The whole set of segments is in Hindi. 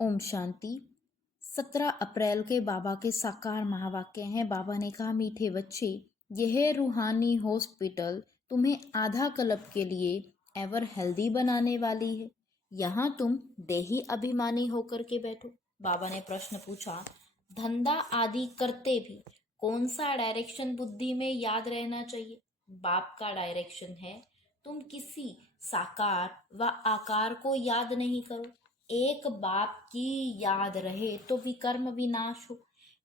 ओम शांति। 17 अप्रैल के बाबा के साकार महावाक्य हैं। बाबा ने कहा, मीठे बच्चे, यह रूहानी हॉस्पिटल तुम्हें आधा कल्प के लिए एवर हेल्दी बनाने वाली है। यहाँ तुम देही अभिमानी होकर के बैठो। बाबा ने प्रश्न पूछा, धंधा आदि करते भी कौन सा डायरेक्शन बुद्धि में याद रहना चाहिए? बाप का डायरेक्शन है, तुम किसी साकार व आकार को याद नहीं करो। एक बाप की याद रहे तो विकर्म विनाश हो।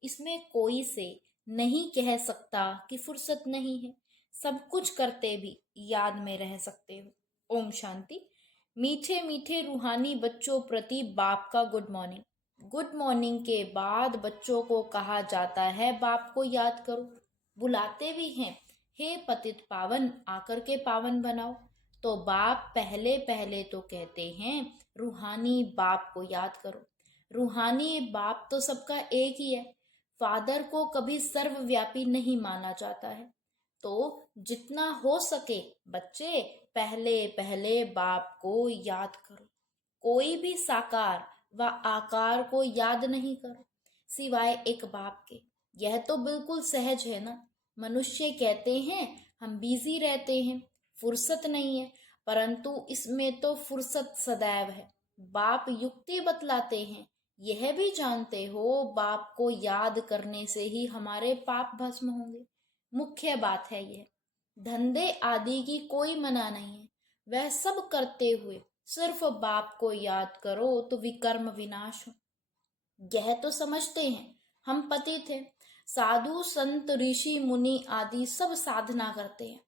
इसमें कोई से नहीं कह सकता कि फुर्सत नहीं है। सब कुछ करते भी याद में रह सकते हो। ओम शांति। मीठे मीठे रूहानी बच्चों प्रति बाप का गुड मॉर्निंग। गुड मॉर्निंग के बाद बच्चों को कहा जाता है, बाप को याद करो। बुलाते भी हैं, हे पतित पावन, आकर के पावन बनाओ। तो बाप पहले पहले तो कहते हैं, रूहानी बाप को याद करो। रूहानी बाप तो सबका एक ही है। फादर को कभी सर्वव्यापी नहीं माना जाता है। तो जितना हो सके बच्चे पहले पहले बाप को याद करो। कोई भी साकार व आकार को याद नहीं करो सिवाय एक बाप के। यह तो बिल्कुल सहज है ना। मनुष्य कहते हैं हम बिजी रहते हैं, फुर्सत नहीं है, परंतु इसमें तो फुर्सत सदैव है। बाप युक्ति बतलाते हैं, यह भी जानते हो बाप को याद करने से ही हमारे पाप भस्म होंगे। मुख्य बात है यह। धंधे आदि की कोई मना नहीं है। वह सब करते हुए सिर्फ बाप को याद करो तो विकर्म विनाश हो। यह तो समझते हैं हम पतित हैं। साधु संत ऋषि मुनि आदि सब साधना करते हैं।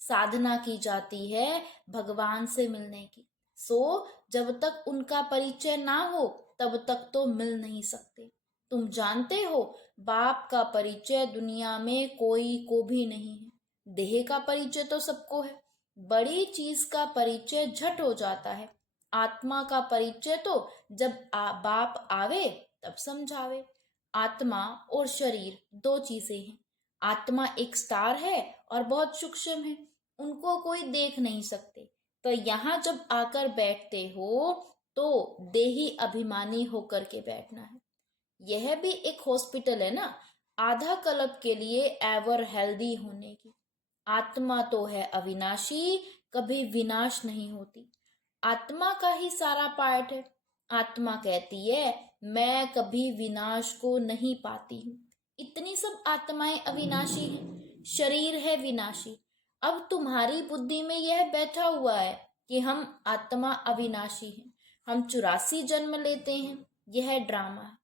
साधना की जाती है भगवान से मिलने की। सो जब तक उनका परिचय ना हो तब तक तो मिल नहीं सकते। तुम जानते हो बाप का परिचय दुनिया में कोई को भी नहीं है। देह का परिचय तो सबको है। बड़ी चीज का परिचय झट हो जाता है। आत्मा का परिचय तो जब बाप आवे तब समझावे। आत्मा और शरीर दो चीजें हैं। आत्मा एक स्टार है और बहुत सूक्ष्म है, उनको कोई देख नहीं सकते। तो यहाँ जब आकर बैठते हो तो देही अभिमानी होकर के बैठना है। यह भी एक हॉस्पिटल है ना, आधा कल्प के लिए एवर हेल्दी होने की। आत्मा तो है अविनाशी, कभी विनाश नहीं होती। आत्मा का ही सारा पार्ट है। आत्मा कहती है मैं कभी विनाश को नहीं पाती हूँ। इतनी सब आत्माएं अविनाशी हैं, शरीर है विनाशी। अब तुम्हारी बुद्धि में यह बैठा हुआ है कि हम आत्मा अविनाशी हैं, हम 84 जन्म लेते हैं। यह ड्रामा है।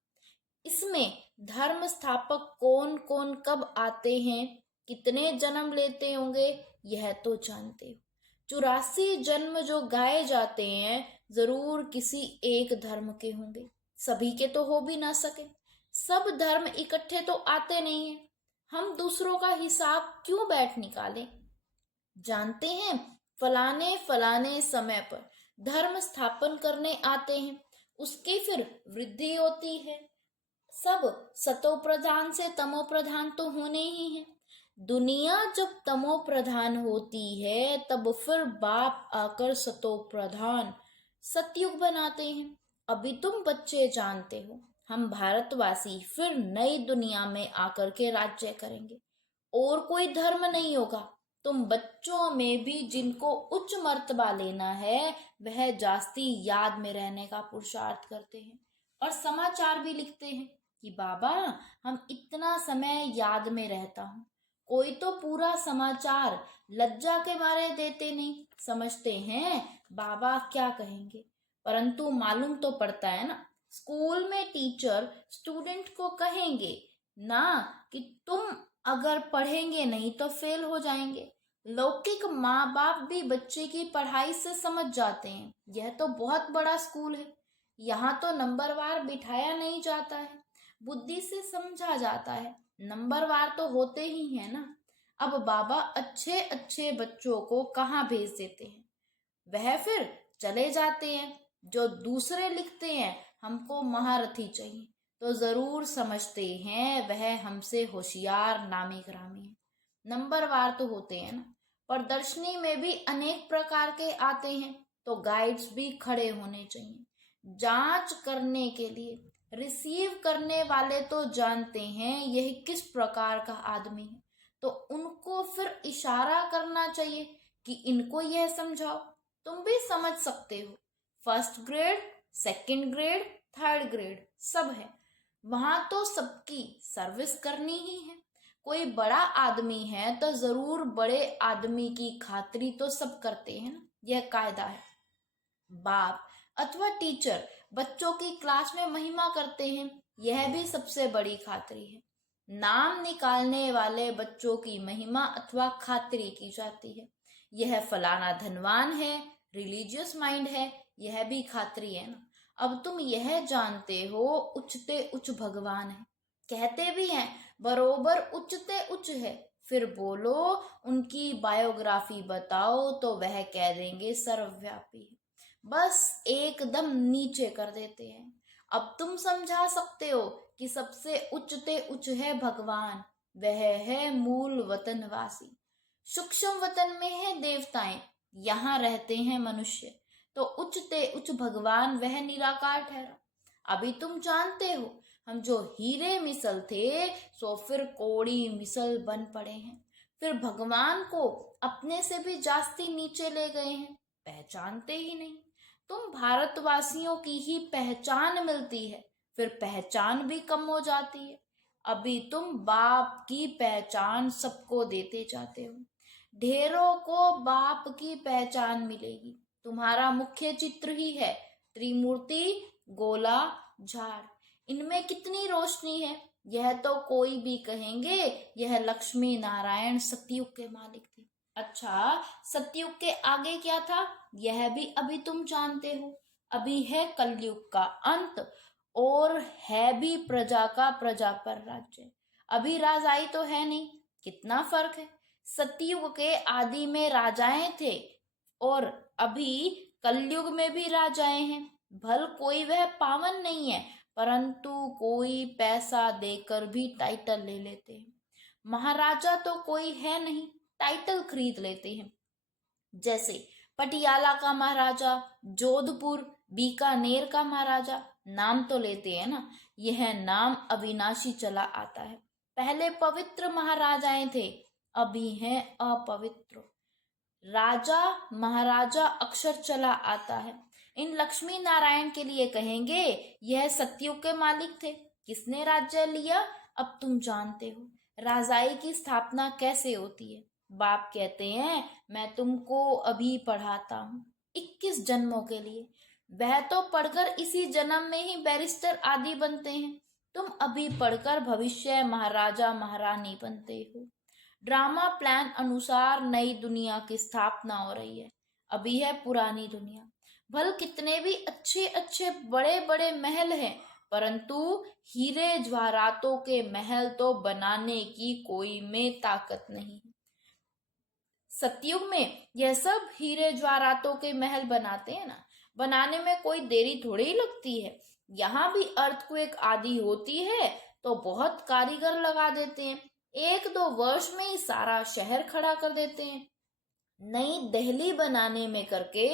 इसमें धर्म स्थापक कौन कौन कब आते हैं, कितने जन्म लेते होंगे, यह तो जानते हो। 84 जन्म जो गाए जाते हैं जरूर किसी एक धर्म के होंगे। सभी के तो हो भी ना सके। सब धर्म इकट्ठे तो आते नहीं हैं। हम दूसरों का हिसाब क्यों बैठ निकालें? जानते हैं फलाने फलाने समय पर धर्म स्थापन करने आते हैं, उसकी फिर वृद्धि होती है। सब सतो प्रधान से तमो प्रधान तो होने ही है। दुनिया जब तमो प्रधान होती है तब फिर बाप आकर सतो प्रधान सतयुग बनाते हैं। अभी तुम बच्चे जानते हो हम भारतवासी फिर नई दुनिया में आकर के राज्य करेंगे और कोई धर्म नहीं होगा। तुम बच्चों में भी जिनको उच्च मर्तबा लेना है वह जास्ती याद में रहने का पुरुषार्थ करते हैं और समाचार भी लिखते हैं कि बाबा हम इतना समय याद में रहता हूँ। कोई तो पूरा समाचार लज्जा के मारे देते नहीं, समझते हैं बाबा क्या कहेंगे। परंतु मालूम तो पड़ता है ना, स्कूल में टीचर स्टूडेंट को कहेंगे ना कि तुम अगर पढ़ेंगे नहीं तो फेल हो जाएंगे। लौकिक माँ बाप भी बच्चे की पढ़ाई से समझ जाते हैं यह तो बहुत बड़ा स्कूल है, यहाँ तो नंबरवार बिठाया नहीं जाता है, बुद्धि से समझा जाता है। नंबरवार तो होते ही है ना। अब बाबा अच्छे अच्छे बच्चों को कहाँ भेज देते हैं, वह फिर चले जाते हैं। जो दूसरे लिखते हैं हमको महारथी चाहिए, तो जरूर समझते हैं वह हमसे होशियार नामी ग्रामी है। नंबरवार तो होते हैं ना। प्रदर्शनी में भी अनेक प्रकार के आते हैं, तो गाइड्स भी खड़े होने चाहिए। जांच करने के लिए। रिसीव करने वाले तो जानते हैं यह किस प्रकार का आदमी है, तो उनको फिर इशारा करना चाहिए कि इनको यह समझाओ। तुम भी समझ सकते हो, first grade, second grade, third grade सब है, वहां तो सबकी सर्विस करनी ही है। कोई बड़ा आदमी है तो जरूर बड़े आदमी की खातिरी तो सब करते हैं ना, यह कायदा है। बाप अथवा टीचर बच्चों की क्लास में महिमा करते हैं, यह भी सबसे बड़ी खातिरी है। नाम निकालने वाले बच्चों की महिमा अथवा खातिरी की जाती है। यह फलाना धनवान है, रिलीजियस माइंड है, यह भी खातिरी है ना। अब तुम यह जानते हो उच्चते उच्च भगवान है, कहते भी हैं बरोबर उच्चते उच्च है, फिर बोलो उनकी बायोग्राफी बताओ तो वह कह देंगे सर्वव्यापी है, बस एकदम नीचे कर देते हैं। अब तुम समझा सकते हो कि सबसे उच्चते उच्च है भगवान, वह है मूल वतनवासी। सूक्ष्म वतन में है देवताएं, यहाँ रहते हैं मनुष्य, तो उच्चते उच्च भगवान वह निराकार ठहरा। अभी तुम जानते हो हम जो हीरे मिसल थे सो फिर कोड़ी मिसल बन पड़े हैं, फिर भगवान को अपने से भी जास्ती नीचे ले गए हैं, पहचानते ही नहीं। तुम भारतवासियों की ही पहचान मिलती है, फिर पहचान भी कम हो जाती है। अभी तुम बाप की पहचान सबको देते जाते हो, ढेरों को बाप की पहचान मिलेगी। तुम्हारा मुख्य चित्र ही है त्रिमूर्ति, गोला, झाड़, इनमें कितनी रोशनी है, यह तो कोई भी कहेंगे यह लक्ष्मी नारायण सतयुग के मालिक थे। अच्छा, सतयुग के आगे क्या था यह भी अभी तुम जानते हो। अभी है कलयुग का अंत और है भी प्रजा का प्रजा पर राज्य। अभी राजाई तो है नहीं, कितना फर्क है। सतयुग के आदि में राजाएं थे और अभी कलयुग में भी राजाएं हैं। भल कोई वह पावन नहीं है, परंतु कोई पैसा देकर भी टाइटल ले लेते हैं। महाराजा तो कोई है नहीं, टाइटल खरीद लेते हैं। जैसे पटियाला का महाराजा, जोधपुर, बीकानेर का महाराजा, नाम तो लेते हैं ना, यह नाम अविनाशी चला आता है। पहले पवित्र महाराजाएं थे, अभी हैं अपवित्र। राजा महाराजा अक्षर चला आता है। इन लक्ष्मी नारायण के लिए कहेंगे यह सतयुग के मालिक थे। किसने राज्य लिया अब तुम जानते हो। राजाई की स्थापना कैसे होती है। बाप कहते हैं मैं तुमको अभी पढ़ाता हूँ 21 जन्मों के लिए, वह तो पढ़कर इसी जन्म में ही बैरिस्टर आदि बनते हैं। तुम अभी पढ़कर भविष्य महाराजा महारानी बनते हो। ड्रामा प्लान अनुसार नई दुनिया की स्थापना हो रही है, अभी है पुरानी दुनिया। भल कितने भी अच्छे अच्छे बड़े बड़े महल हैं, परंतु हीरे जवाहरातों के महल तो बनाने की कोई में ताकत नहीं। सतयुग में यह सब हीरे जवाहरातों के महल बनाते हैं ना, बनाने में कोई देरी थोड़ी ही लगती है। यहाँ भी अर्थक्वेक आदि होती है तो बहुत कारीगर लगा देते हैं, 1-2 वर्ष में ही सारा शहर खड़ा कर देते हैं। नई दिल्ली बनाने में करके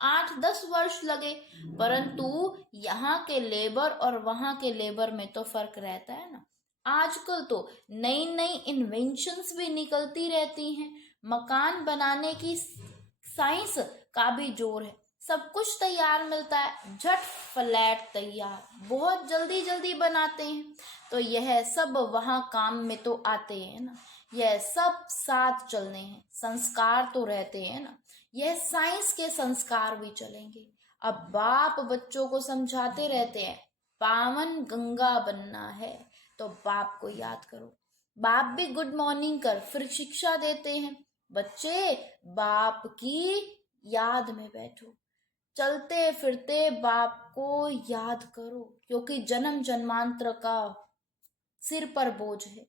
8-10 वर्ष लगे, परंतु यहाँ के लेबर और वहां के लेबर में तो फर्क रहता है ना। आजकल तो नई नई इन्वेंशंस भी निकलती रहती हैं, मकान बनाने की साइंस का भी जोर है, सब कुछ तैयार मिलता है, झट फ्लैट तैयार, बहुत जल्दी जल्दी बनाते हैं। तो यह सब वहां काम में तो आते हैं ना, यह सब साथ चलने हैं, संस्कार तो रहते हैं ना, यह साइंस के संस्कार भी चलेंगे। अब बाप बच्चों को समझाते रहते हैं पावन गंगा बनना है तो बाप को याद करो। बाप भी गुड मॉर्निंग कर फिर शिक्षा देते हैं, बच्चे बाप की याद में बैठो, चलते फिरते बाप को याद करो, क्योंकि जन्म जन्मांतर का सिर पर बोझ है।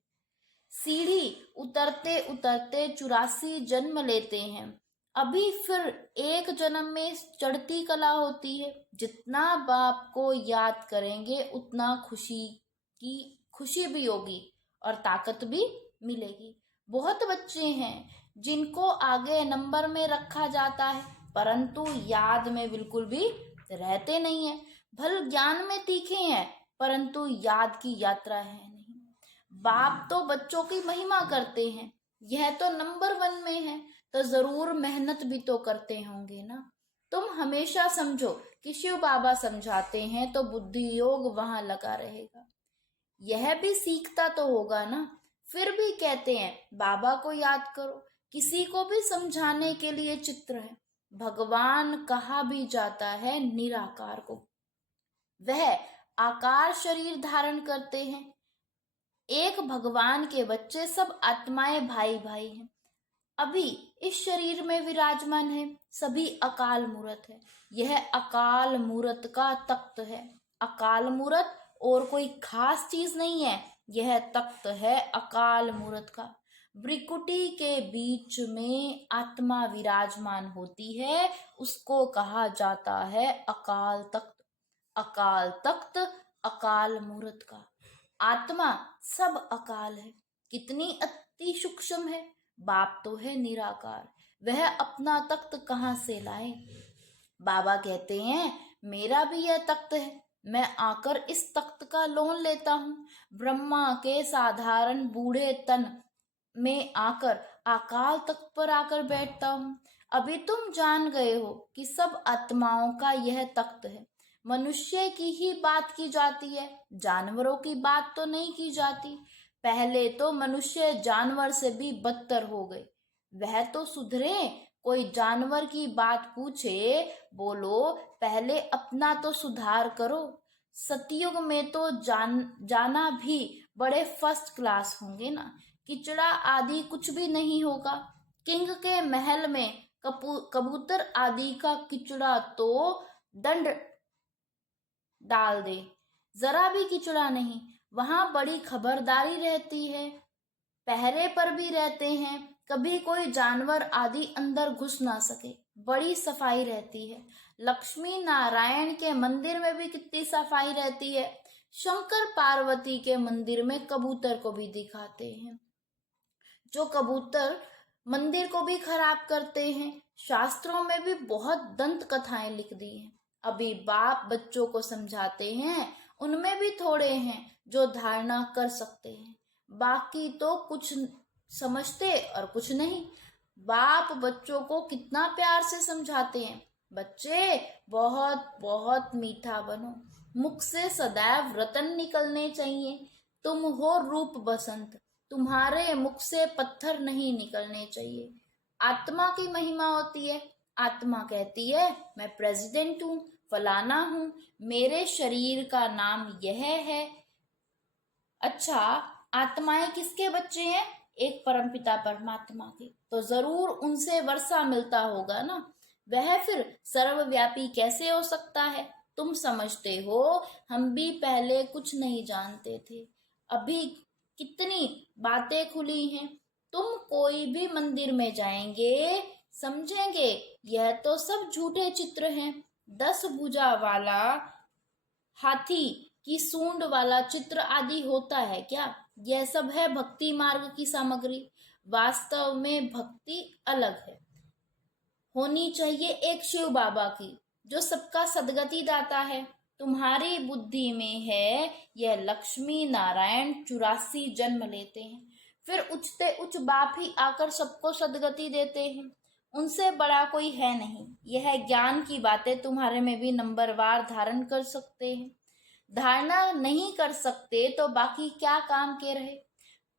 सीढ़ी उतरते उतरते 84 जन्म लेते हैं, अभी फिर एक जन्म में चढ़ती कला होती है। जितना बाप को याद करेंगे उतना खुशी भी होगी और ताकत भी मिलेगी। बहुत बच्चे हैं जिनको आगे नंबर में रखा जाता है, परंतु याद में बिल्कुल भी रहते नहीं है। भल ज्ञान में तीखे हैं, परंतु याद की यात्रा है नहीं। बाप तो बच्चों की महिमा करते हैं, यह तो नंबर 1 में है, तो जरूर मेहनत भी तो करते होंगे ना। तुम हमेशा समझो कि शिव बाबा समझाते हैं तो बुद्धि योग वहां लगा रहेगा। यह भी सीखता तो होगा ना। फिर भी कहते हैं बाबा को याद करो। किसी को भी समझाने के लिए चित्र है। भगवान कहा भी जाता है निराकार को। वह आकार शरीर धारण करते हैं। एक भगवान के बच्चे सब आत्माएं भाई भाई हैं। अभी इस शरीर में विराजमान है, सभी अकाल मूरत है। यह अकाल मूरत का तख्त है। अकाल मूरत और कोई खास चीज नहीं है, यह तख्त है अकाल मूरत का। भ्रिकुटी के बीच में आत्मा विराजमान होती है, उसको कहा जाता है अकाल तख्त। अकाल तख्त अकाल मूरत का। आत्मा सब अकाल है, कितनी अति सूक्ष्म है। बाप तो है निराकार, वह अपना तख्त कहां से लाए। बाबा कहते हैं मेरा भी यह तख्त है, मैं आकर इस तख्त का लोन लेता हूँ। ब्रह्मा के साधारण बूढ़े तन में आकर अकाल तख्त पर आकर बैठता हूँ। अभी तुम जान गए हो कि सब आत्माओं का यह तख्त है। मनुष्य की ही बात की जाती है, जानवरों की बात तो नहीं की जाती। पहले तो मनुष्य जानवर से भी बदतर हो गए, वह तो सुधरे। कोई जानवर की बात पूछे, बोलो पहले अपना तो सुधार करो। सतयुग में तो जाना भी बड़े फर्स्ट क्लास होंगे ना। किचड़ा आदि कुछ भी नहीं होगा। किंग के महल में कबूतर आदि का किचड़ा तो दंड डाल दे, जरा भी किचड़ा नहीं। वहां बड़ी खबरदारी रहती है, पहरे पर भी रहते हैं, कभी कोई जानवर आदि अंदर घुस ना सके। बड़ी सफाई रहती है। लक्ष्मी नारायण के मंदिर में भी कितनी सफाई रहती है। शंकर पार्वती के मंदिर में कबूतर को भी दिखाते हैं, जो कबूतर मंदिर को भी खराब करते हैं। शास्त्रों में भी बहुत दंत कथाएं लिख दी हैं। अभी बाप बच्चों को समझाते हैं, उनमें भी थोड़े हैं जो धारणा कर सकते हैं, बाकी तो कुछ समझते और कुछ नहीं। बाप बच्चों को कितना प्यार से समझाते हैं, बच्चे बहुत बहुत मीठा बनो, मुख से सदैव रतन निकलने चाहिए। तुम हो रूप बसंत, तुम्हारे मुख से पत्थर नहीं निकलने चाहिए। आत्मा की महिमा होती है। आत्मा कहती है मैं प्रेसिडेंट हूँ, फलाना हूँ, मेरे शरीर का नाम यह है। अच्छा, आत्माएं किसके बच्चे हैं? एक परमपिता परमात्मा के, तो जरूर उनसे वर्षा मिलता होगा ना। वह फिर सर्वव्यापी कैसे हो सकता है? तुम समझते हो, हम भी पहले कुछ नहीं जानते थे, अभी कितनी बातें खुली हैं। तुम कोई भी मंदिर में जाएंगे, समझेंगे यह तो सब झूठे चित्र हैं। 10 भुजा वाला हाथी की सूंड वाला चित्र आदि होता है क्या? यह सब है भक्ति मार्ग की सामग्री। वास्तव में भक्ति अलग है, होनी चाहिए एक शिव बाबा की, जो सबका सदगति दाता है। तुम्हारी बुद्धि में है यह लक्ष्मी नारायण 84 जन्म लेते हैं, फिर उचते उच्च बाप ही आकर सबको सदगति देते हैं। उनसे बड़ा कोई है नहीं। यह ज्ञान की बातें तुम्हारे में भी नंबरवार धारण कर सकते हैं। धारणा नहीं कर सकते तो बाकी क्या काम के रहे।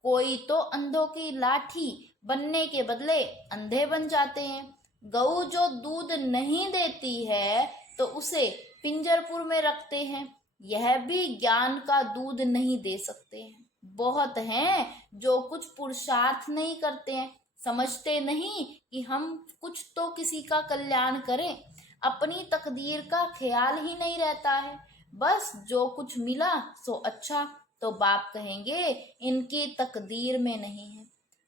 कोई तो अंधों की लाठी बनने के बदले अंधे बन जाते हैं। गऊ जो दूध नहीं देती है तो उसे पिंजरपुर में रखते हैं, यह भी ज्ञान का दूध नहीं दे सकते हैं। बहुत हैं जो कुछ पुरुषार्थ नहीं करते हैं, समझते नहीं कि हम कुछ तो किसी का कल्याण करें, अपनी तकदीर का ख्याल ही नहीं रहता है। बस जो कुछ मिला सो अच्छा, तो बाप कहेंगे इनकी तकदीर में नहीं है।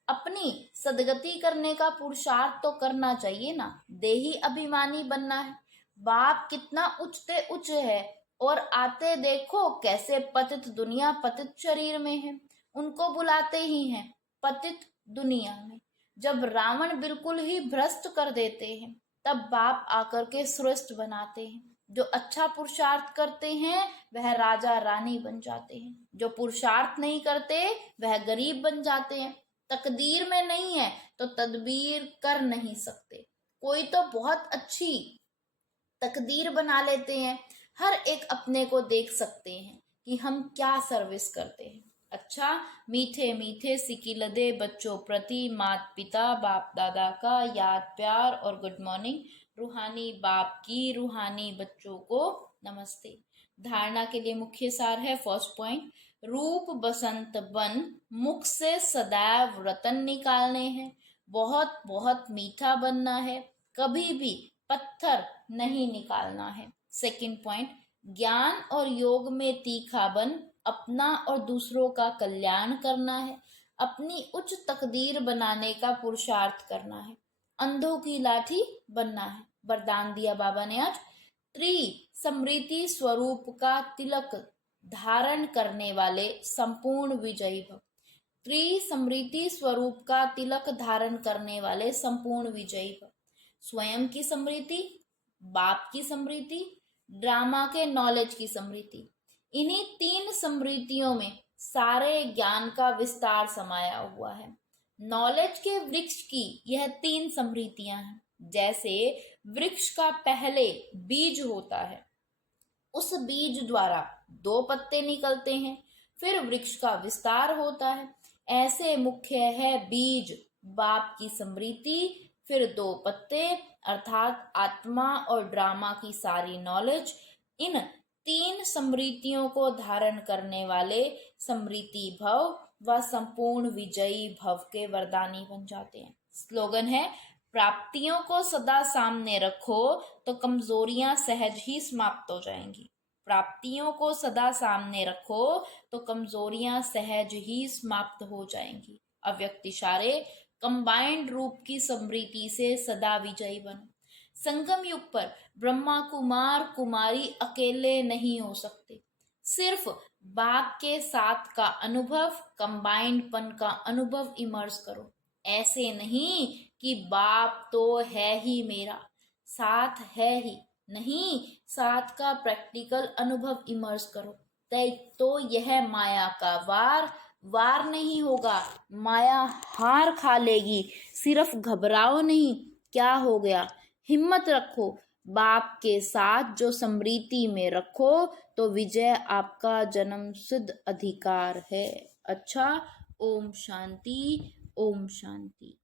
अपनी सदगति करने का पुरुषार्थ तो करना चाहिए ना, देही अभिमानी बनना है। बाप कितना उच्चते उच्च है, और आते देखो कैसे पतित दुनिया पतित शरीर में है, उनको बुलाते ही हैं पतित दुनिया में। जब रावण बिल्कुल ही भ्रष्ट कर देते हैं, तब बाप आकर के श्रेष्ठ बनाते हैं। जो अच्छा पुरुषार्थ करते हैं वह राजा रानी बन जाते हैं, जो पुरुषार्थ नहीं करते वह गरीब बन जाते हैं। तकदीर में नहीं है तो तदबीर कर नहीं सकते। कोई तो बहुत अच्छी तकदीर बना लेते हैं, हर एक अपने को देख सकते हैं कि हम क्या सर्विस करते हैं। अच्छा, मीठे मीठे सिकिलदे बच्चों प्रति माता पिता बाप दादा का याद प्यार और गुड मॉर्निंग। रूहानी बाप की रूहानी बच्चों को नमस्ते। धारणा के लिए मुख्य सार है, फर्स्ट पॉइंट, रूप बसंत बन मुख से सदैव रतन निकालने हैं। बहुत बहुत मीठा बनना है, कभी भी पत्थर नहीं निकालना है। सेकंड पॉइंट, ज्ञान और योग में तीखा बन अपना और दूसरों का कल्याण करना है। अपनी उच्च तकदीर बनाने का पुरुषार्थ करना है। अंधों की लाठी बनना है। वरदान दिया बाबा ने आज, समृद्धि स्वरूप का तिलक धारण करने वाले संपूर्ण विजयी भव। समृद्धि स्वरूप का तिलक धारण करने वाले संपूर्ण विजयी भव। स्वयं की समृद्धि, बाप की समृद्धि, ड्रामा के नॉलेज की समृद्धि। इन्हीं 3 समृद्धियों में सारे ज्ञान का विस्तार समाया हुआ है। नॉलेज के वृक्ष की यह 3 समृद्धियां हैं। जैसे वृक्ष का पहले बीज होता है, उस बीज द्वारा 2 पत्ते निकलते हैं, फिर वृक्ष का विस्तार होता है। ऐसे मुख्य है बीज बाप की समृद्धि, फिर 2 पत्ते अर्थात आत्मा और ड्रामा की सारी नॉलेज। इन 3 समृद्धियों को धारण करने वाले समृद्धि भव व संपूर्ण विजयी भव के वरदानी बन जाते हैं। स्लोगन है, प्राप्तियों को सदा सामने रखो तो कमजोरियां सहज ही समाप्त हो जाएंगी। प्राप्तियों को सदा सामने रखो तो कमजोरियां सहज ही समाप्त हो जाएंगी। अव्यक्त इशारे, कंबाइंड रूप की समृद्धि से सदा विजयी बनो। संगम युग पर ब्रह्मा कुमार कुमारी अकेले नहीं हो सकते। सिर्फ बाप के साथ का अनुभव, कंबाइंड पन का अनुभव इमर्स करो। ऐसे नहीं कि बाप तो है ही मेरा, साथ है ही नहीं, साथ का प्रैक्टिकल अनुभव इमर्स करो। तो यह माया का वार नहीं होगा, माया हार खा लेगी। सिर्फ घबराओ नहीं, क्या हो गया, हिम्मत रखो, बाप के साथ जो समृद्धि में रखो तो विजय आपका जन्म सिद्ध अधिकार है। अच्छा, ओम शांति, ओम शांति।